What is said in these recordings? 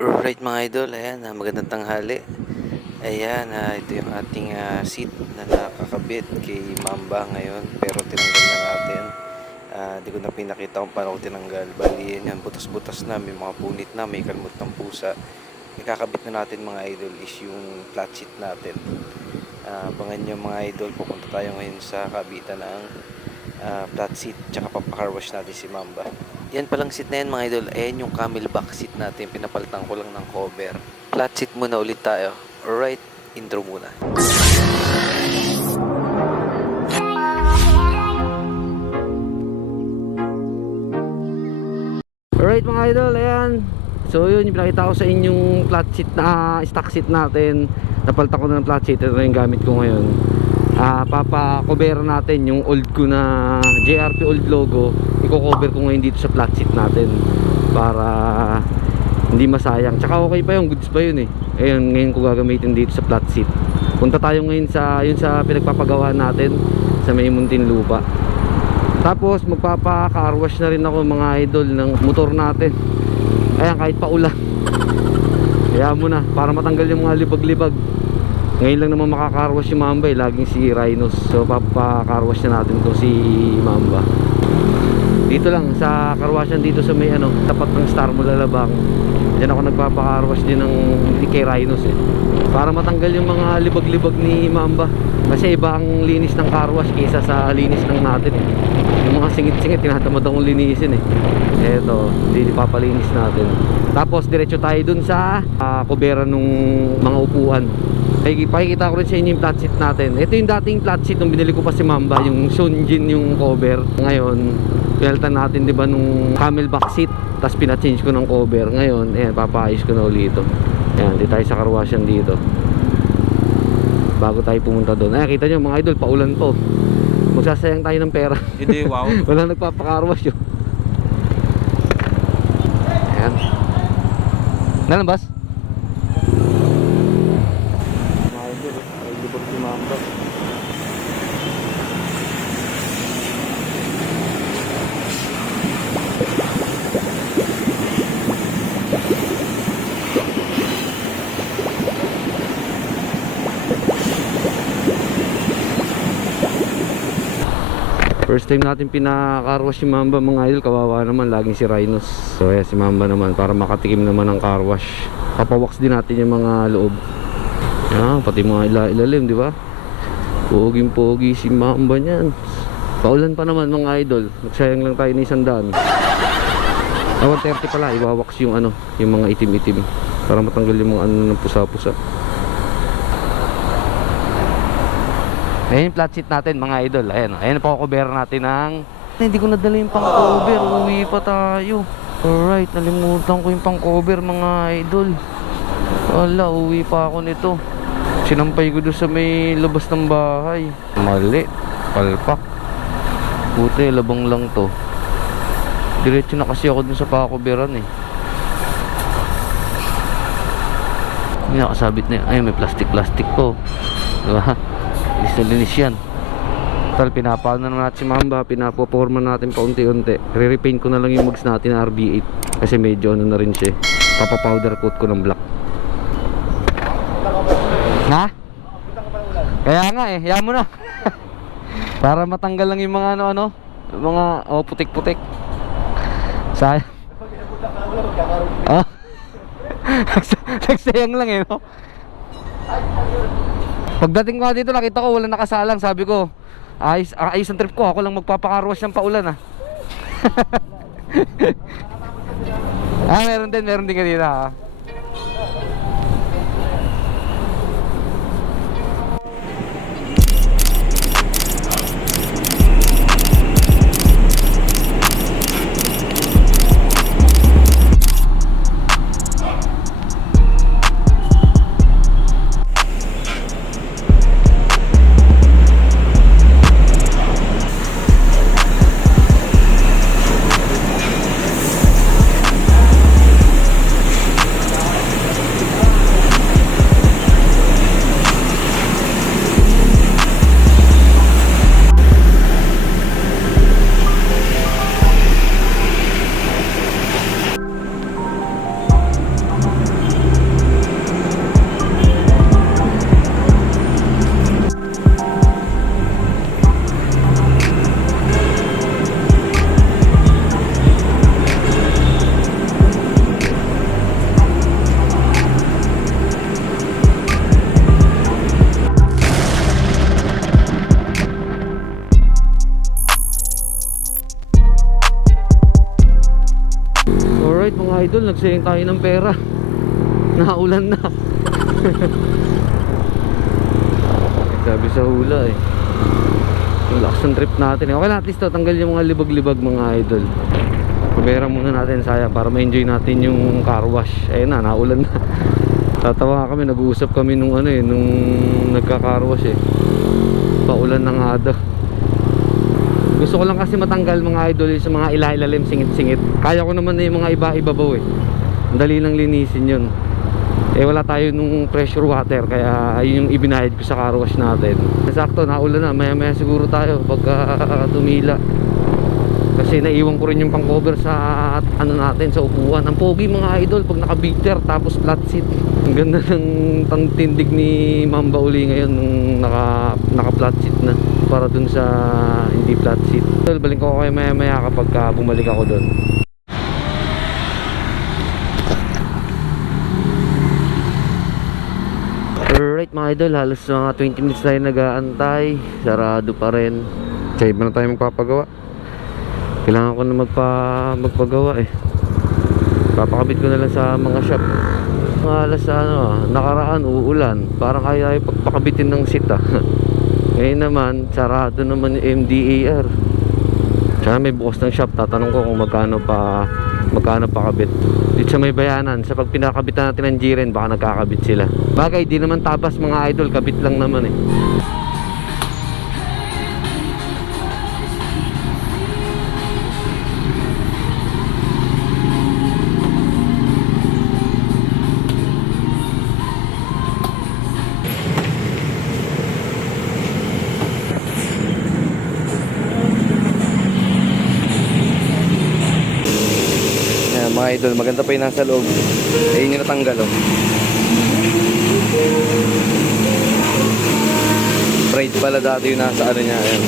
Alright mga idol, ayan, magandang tanghali. Ayan, ito yung ating seat na nakakabit kay Mamba ngayon, pero tinanggal na natin. Di ko na pinakita kung paano ko tinanggal. Bali yan, butas-butas na, may mga punit na, may kalmot ng pusa. Ikakabit na natin mga idol is yung flat seat natin. Abangan nyo mga idol, pupunta tayo ngayon sa kabitan ng flat seat, tsaka papakarwash natin si Mamba. Yan palang seat na yan mga idol, ayan yung camelback seat natin, pinapalitan ko lang ng cover. Flat seat muna ulit tayo. Alright, intro muna. Alright mga idol, ayan. So yun, yung pinakita ko sa inyong flat seat na stock seat natin. Napalitan ko na ng flat seat, ito na yung gamit ko ngayon. Papa-cover natin yung old ko na JRP old logo. Iko-cover ko ngayon dito sa flat seat natin para hindi masayang. Tsaka okay pa yung goods pa yun eh. Ayun, ngayon ko gagamitin dito sa flat seat. Punta tayo ngayon sa yun sa pinagpapagawa natin sa may Muntinlupa. Tapos magpapa-car wash na rin ako mga idol ng motor natin. Ayan, kahit pa ulan. Kaya mo na para matanggal yung mga libag-libag. Ngayon lang naman makakarwash si Mamba eh, laging si Rhinos. So papakarwash na natin to si Mamba. Dito lang sa karwasyan dito sa may tapat ng Star Mulalabang. Diyan ako nagpapakarwash din ng kay Rhinos eh, para matanggal yung mga libag-libag ni Mamba. Kasi iba ang linis ng karwash kaysa sa linis ng natin eh. Yung mga singit-singit tinatamad akong linisin eh. Eto, hindi papalinis natin. Tapos diretso tayo dun sa kubera nung mga upuan. Pakikita ko rin sa inyo yung flat seat natin. Ito yung dating flat seat nung binili ko pa si Mamba, yung Sunjin yung cover. Ngayon, pinalitan natin 'di ba nung camelback seat, tapos pina-change ko ng cover. Ngayon, ayan, papaayos ko na ulit ito. Ayan, di tayo sa karwasyan dito. Bago tayo pumunta doon. Ayan, kita nyo mga idol, paulan po. Magsasayang tayo ng pera. Hindi, wow. Wala nagpapakarwash yun. Ayan. Nalabas? First time natin pina-carwash si Mamba mga idol, kawawa naman, laging si Rhinos. So ayan si Mamba naman, para makatikim naman ng carwash. Papawax din natin yung mga loob. Yan, pati mga ilalim, di ba? Poging-pogi si Mamba niyan. Paulan pa naman mga idol, nagsayang lang tayo ni 100. 130 pala, iwawax yung yung mga itim-itim para matanggal yung mga ng pusa-pusa. Ayan yung flat seat natin mga idol. Ayan po cover natin ng hindi ko nadala yung pang cover, uwi pa tayo. Alright, nalimutan ko yung pang cover mga idol. Wala, uwi pa ako nito. Sinampay ko doon sa may labas ng bahay. Mali, palpak. Buti, labang lang to. Diretso na kasi ako dun sa pa-coveran eh. May nakasabit na yun. Ay, may plastic po, diba? Linis yan. Tal, pinapaan na natin si Mamba, pinapoforma natin paunti-unti. Re-repaint ko na lang yung mags natin na RB8 kasi medyo na rin siya. Papa-powder coat ko ng black. Ha? Kaya nga eh, hayaan mo na. Para matanggal lang yung mga mga putik-putik. Sayang. Oh. Nagsayang lang eh, no? Pagdating ko dito, nakita ko wala nakasalang. Sabi ko, ayos ang trip ko. Ako lang magpapakarwash ng paulan meron din kanina idol, nagsayang tayo ng pera. Naulan na. Sabi sa hula eh. Yung lakas ng trip natin eh. Okay na, at least tanggal yung mga libag-libag mga idol. Pabera muna natin sayang para ma-enjoy natin yung car wash. Ayun na, naulan na. Tatawa kami, nag-uusap kami nung ano eh, nung nagka-car wash eh. Paulan na nga daw. Gusto ko lang kasi matanggal mga idol sa mga ilalim, singit-singit. Kaya ko naman na yung mga iba-ibabaw eh. Dali lang linisin yun. Eh wala tayo nung pressure water, kaya yun yung ibinahid ko sa car wash natin. Sakto, naulan na, maya-maya siguro tayo pagka tumila. Kasi naiwan ko rin yung pang cover sa ano natin, sa upuan. Ang pogi mga idol pag naka-beater tapos flat seat. Ang ganda ng tindig ni Mamba uli ngayon nung naka-flat seat na para dun sa hindi flat seat. Balik ko kayo maya-maya kapag bumalik ako dun. Alright mga idol, halos mga 20 minutes tayo nag-aantay. Sarado pa rin. Sa iba na tayo magpapagawa. Kailangan ko na magpagawa eh. Papakabit ko na lang sa mga shop. Mga alas nakaraan, uulan. Parang kaya pagpakabitin ng seat ah. Ngayon naman, sarado naman yung MDAR. Tsaka may bukas ng shop. Tatanong ko kung magkano pakabit. Dito sa may bayanan, sa pag pinakabitan natin ng Jiren, baka nagkakabit sila. Bagay, di naman tabas mga idol, kabit lang naman eh. Mga idol, maganda pa yung nasa loob. Ayun yung natanggal oh. Braid pala dati yung nasa ano niya. Ayan.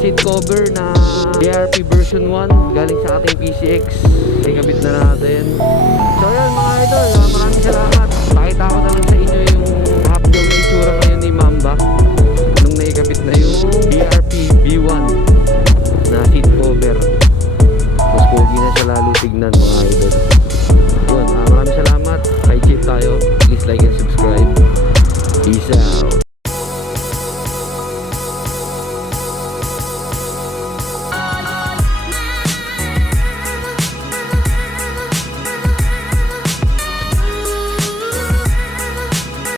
Seat cover na BRP version 1 galing sa ating PCX. Ikabit na natin. So yun mga idol, maraming salamat. Pakita ko na lang sa inyo yung half-dome na itsura ngayon ni Mamba nung naikabit na yung BRP